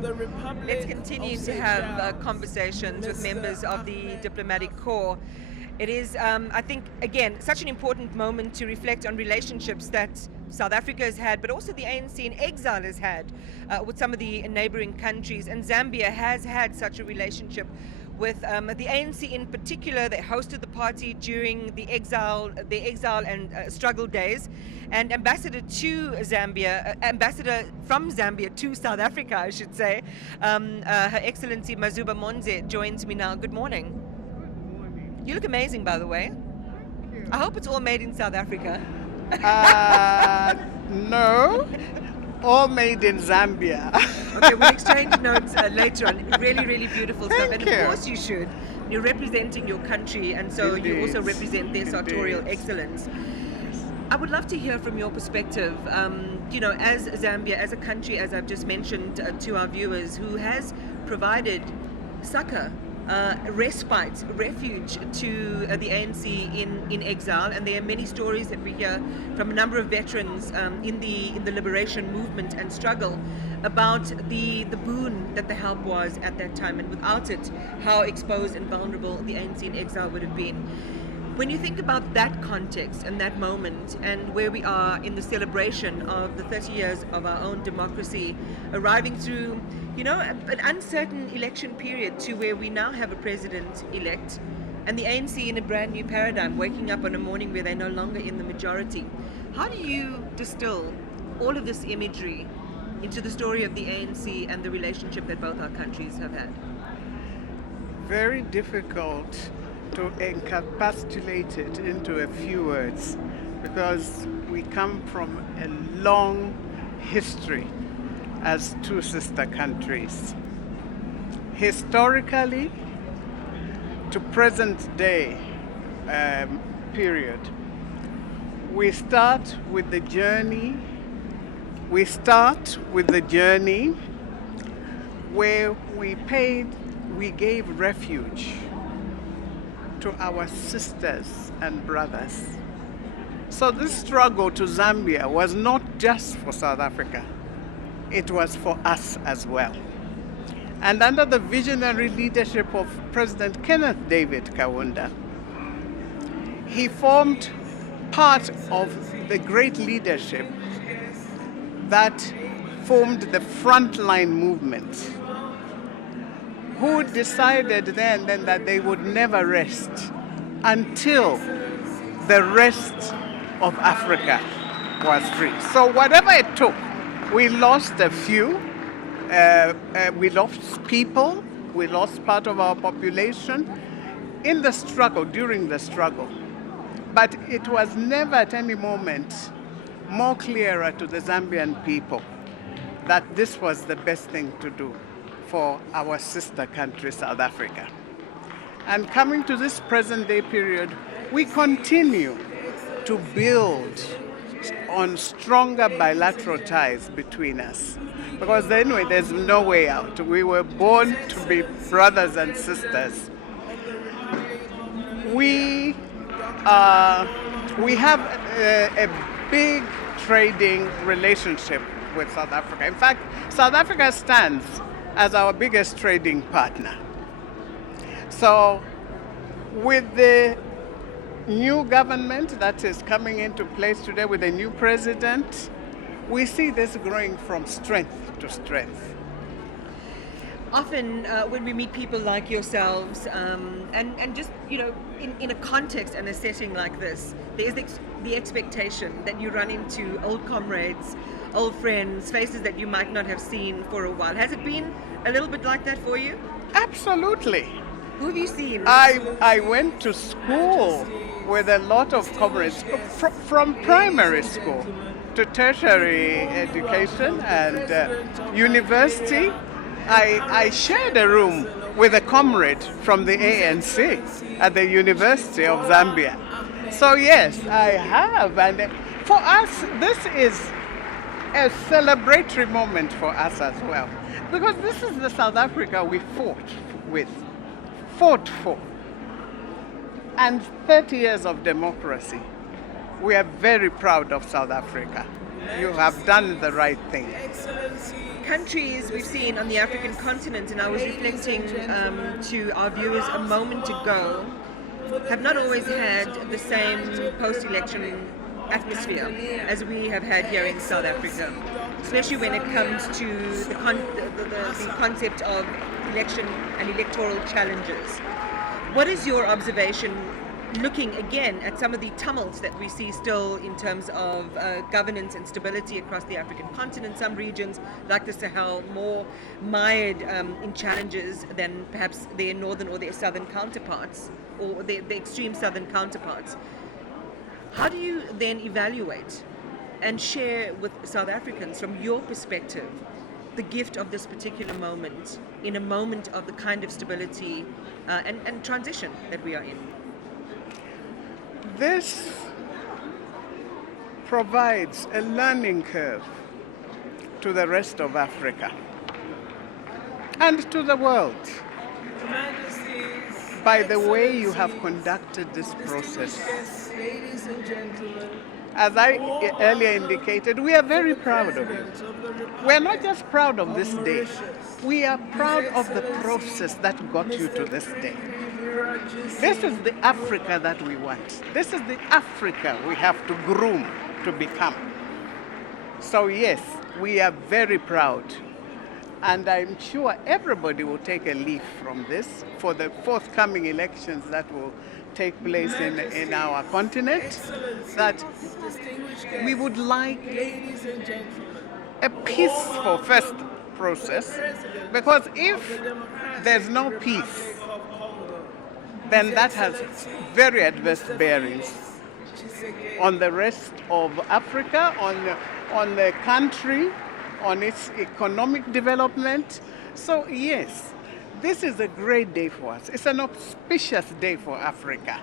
the Republic. Let's continue of to have Seychelles, conversations with Mr. members of the Ahmed diplomatic corps. It is, I think, again, such an important moment to reflect on relationships that South Africa has had, but also the ANC in exile has had with some of the neighboring countries. And Zambia has had such a relationship with the ANC in particular. They hosted the party during the exile and struggle days. And ambassador from Zambia to South Africa, I should say, Her Excellency Mazuba Monze joins me now. Good morning. You look amazing, by the way. I hope it's all made in South Africa. No, all made in Zambia. Okay, we'll exchange notes later on. Really, really beautiful stuff. Thank And you. of course you should. You're representing your country, and so you Indeed. also represent their sartorial Indeed. excellence. I would love to hear from your perspective, as Zambia, as a country, as I've just mentioned to our viewers, who has provided succor, respite, refuge to the ANC in exile, and there are many stories that we hear from a number of veterans in the liberation movement and struggle about the boon that the help was at that time, and without it, how exposed and vulnerable the ANC in exile would have been. When you think about that context and that moment and where we are in the celebration of the 30 years of our own democracy, arriving through, an uncertain election period to where we now have a president-elect and the ANC in a brand new paradigm, waking up on a morning where they're no longer in the majority. How do you distill all of this imagery into the story of the ANC and the relationship that both our countries have had? Very difficult to encapsulate it into a few words because we come from a long history as two sister countries. Historically to present day period, we start with the journey where we gave refuge to our sisters and brothers. So this struggle to Zambia was not just for South Africa, it was for us as well. And under the visionary leadership of President Kenneth David Kaunda, he formed part of the great leadership that formed the frontline movement, who decided then that they would never rest until the rest of Africa was free. So whatever it took, we lost a few, we lost people, we lost part of our population in the struggle, during the struggle. But it was never at any moment more clearer to the Zambian people that this was the best thing to do for our sister country, South Africa. And coming to this present day period, we continue to build on stronger bilateral ties between us. Because anyway, there's no way out. We were born to be brothers and sisters. We have a big trading relationship with South Africa. In fact, South Africa stands as our biggest trading partner. So with the new government that is coming into place today, with a new president, we see this growing from strength to strength. Often when we meet people like yourselves and just, in a context and a setting like this, there's the expectation that you run into old comrades, old friends, faces that you might not have seen for a while. Has it been a little bit like that for you? Absolutely. Who have you seen? I went to school with a lot of comrades from primary school to tertiary education and university. I shared a room with a comrade from the ANC at the University of Zambia. So yes, I have. And for us, this is a celebratory moment for us as well. Because this is the South Africa we fought for. And 30 years of democracy. We are very proud of South Africa. you have done the right thing. Countries we've seen on the African continent, and I was reflecting to our viewers a moment ago, have not always had the same post-election atmosphere as we have had here in South Africa, especially when it comes to the concept of election and electoral challenges. What is your observation looking again at some of the tumults that we see still in terms of governance and stability across the African continent? Some regions, like the Sahel, more mired in challenges than perhaps their northern or their southern counterparts, or the extreme southern counterparts. How do you then evaluate and share with South Africans, from your perspective, the gift of this particular moment, in a moment of the kind of stability and transition that we are in? This provides a learning curve to the rest of Africa and to the world by the way you have conducted this process. Ladies and gentlemen, as I earlier indicated, we are very proud of you. We are not just proud of this day, we are proud of the process that got you to this day. This is the Africa that we want. This is the Africa we have to groom to become. So yes, we are very proud. And I'm sure everybody will take a leaf from this for the forthcoming elections that will take place in our continent, that we would like a peaceful first process, because if there's no peace, then that has very adverse bearings on the rest of Africa, on the country, on its economic development. So yes, this is a great day for us. It's an auspicious day for Africa.